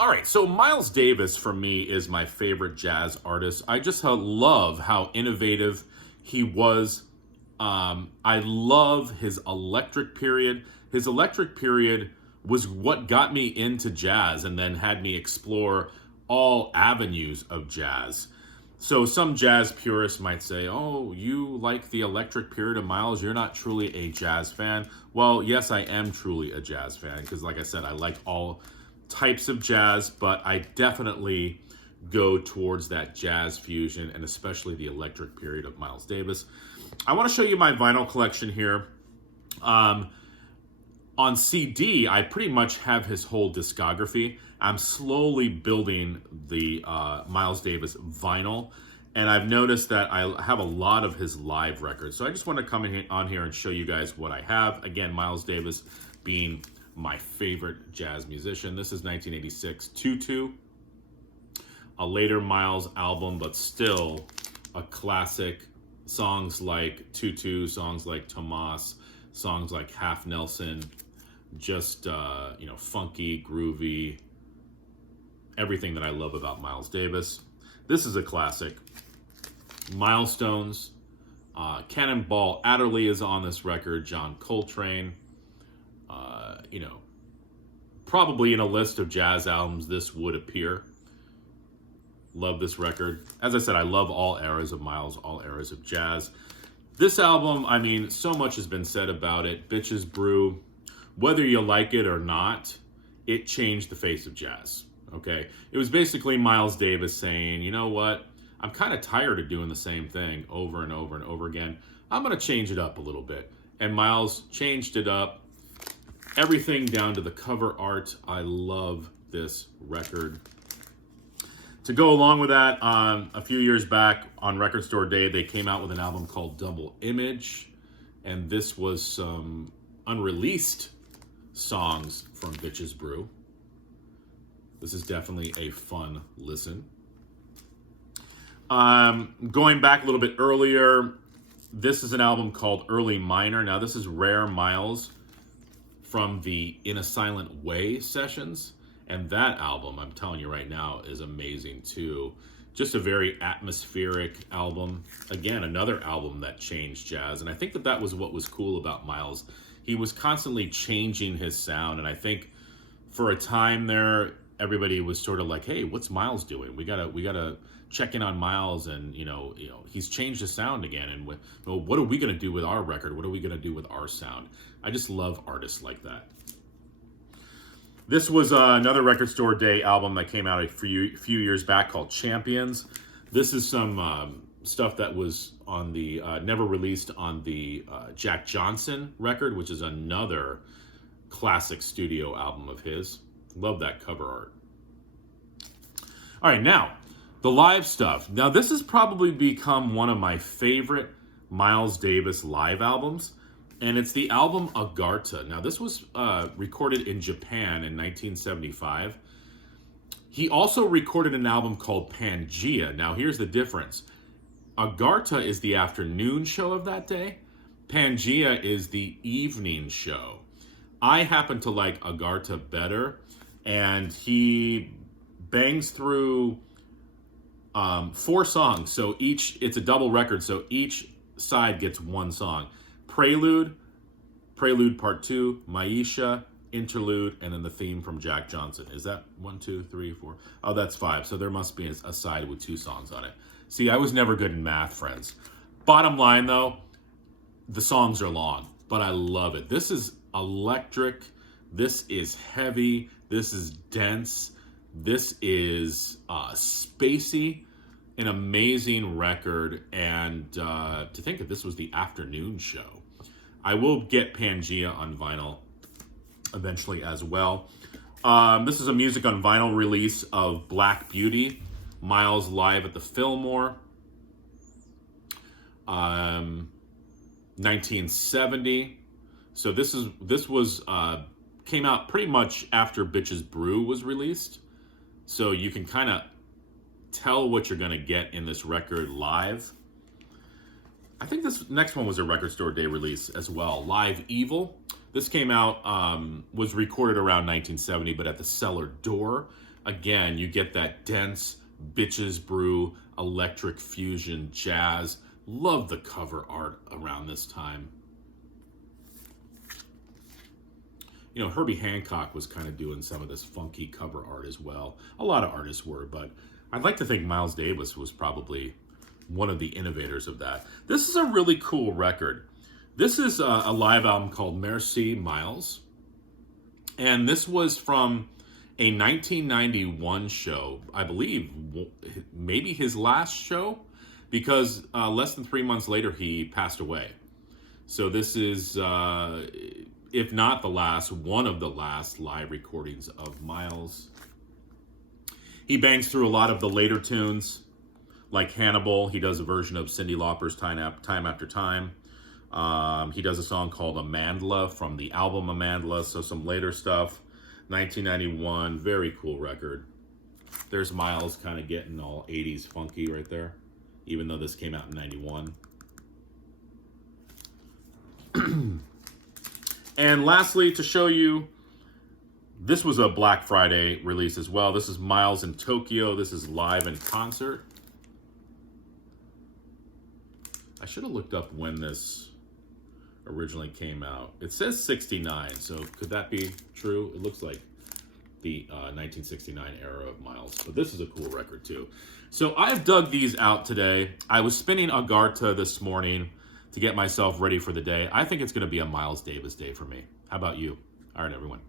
All right, so Miles Davis for me is my favorite jazz artist. I just love how innovative he was. I love his electric period. His electric period was what got me into jazz and then had me explore all avenues of jazz. So some jazz purists might say, "Oh, you like the electric period of Miles, you're not truly a jazz fan." Well, yes, I am truly a jazz fan because like I said, I like all types of jazz, but I definitely go towards that jazz fusion and especially the electric period of Miles Davis. I want to show you my vinyl collection here. Um, on CD, I pretty much have his whole discography. I'm slowly building the Miles Davis vinyl, and I've noticed that I have a lot of his live records. So I just want to come on here and show you guys what I have. Again, Miles Davis being my favorite jazz musician. This is 1986 Tutu, a later Miles album, but still a classic. Songs like Tutu, songs like Tomas, songs like Half Nelson, just funky, groovy, everything that I love about Miles Davis. This is a classic. Milestones, Cannonball Adderley is on this record, John Coltrane. Probably in a list of jazz albums, this would appear. Love this record. As I said, I love all eras of Miles, all eras of jazz. This album, I mean, so much has been said about it. Bitches Brew, whether you like it or not, it changed the face of jazz, okay? It was basically Miles Davis saying, you know what? I'm kind of tired of doing the same thing over and over and over again. I'm going to change it up a little bit. And Miles changed it up. Everything down to the cover art. I love this record. To go along with that, a few years back on Record Store Day, they came out with an album called Double Image. And this was some unreleased songs from Bitches Brew. This is definitely a fun listen. Going back a little bit earlier, this is an album called Early Minor. Now, this is Rare Miles from the In a Silent Way sessions. And that album, I'm telling you right now, is amazing too. Just a very atmospheric album. Again, another album that changed jazz. And I think that was what was cool about Miles. He was constantly changing his sound. And I think for a time there, everybody was sort of like, hey, what's Miles doing? We gotta check in on Miles, and he's changed his sound again. And what are we gonna do with our record? What are we gonna do with our sound? I just love artists like that. This was another Record Store Day album that came out a few years back called Champions. This is some stuff that was on the never released on the Jack Johnson record, which is another classic studio album of his. Love that cover art. All right, now, the live stuff. Now, this has probably become one of my favorite Miles Davis live albums, and it's the album Agartha. Now, this was recorded in Japan in 1975. He also recorded an album called Pangea. Now, here's the difference. Agartha is the afternoon show of that day. Pangea is the evening show. I happen to like Agartha better, and he bangs through 4 songs. So it's a double record, so each side gets one song. Prelude Part 2, Maisha, Interlude, and then the theme from Jack Johnson. Is that 1, 2, 3, 4? Oh, that's 5. So there must be a side with 2 songs on it. See, I was never good in math, friends. Bottom line, though, the songs are long, but I love it. This is electric. This is heavy. This is dense. This is spacey. An amazing record. And to think that this was the afternoon show. I will get Pangea on vinyl eventually as well. This is a music on vinyl release of Black Beauty, Miles live at the Fillmore. 1970. So this was came out pretty much after Bitches Brew was released. So you can kind of tell what you're going to get in this record live. I think this next one was a Record Store Day release as well. Live Evil. This came out, was recorded around 1970, but at the Cellar Door. Again, you get that dense Bitches Brew, electric fusion, jazz. Love the cover art around this time. You know, Herbie Hancock was kind of doing some of this funky cover art as well. A lot of artists were, but I'd like to think Miles Davis was probably one of the innovators of that. This is a really cool record. This is a live album called Merci Miles. And this was from a 1991 show, I believe, maybe his last show, because less than 3 months later he passed away. So this is, if not the last, one of the last live recordings of Miles. He bangs through a lot of the later tunes, like Hannibal. He does a version of Cyndi Lauper's Time After Time. He does a song called Amandla from the album Amandla, so some later stuff. 1991, very cool record. There's Miles kind of getting all 80s funky right there, even though this came out in 91. And lastly, to show you, this was a Black Friday release as well. This is Miles in Tokyo. This is live in concert. I should have looked up when this originally came out. It says 69, so could that be true? It looks like the 1969 era of Miles. But this is a cool record too. So I've dug these out today. I was spinning Agartha this morning to get myself ready for the day. I think it's going to be a Miles Davis day for me. How about you? All right, everyone.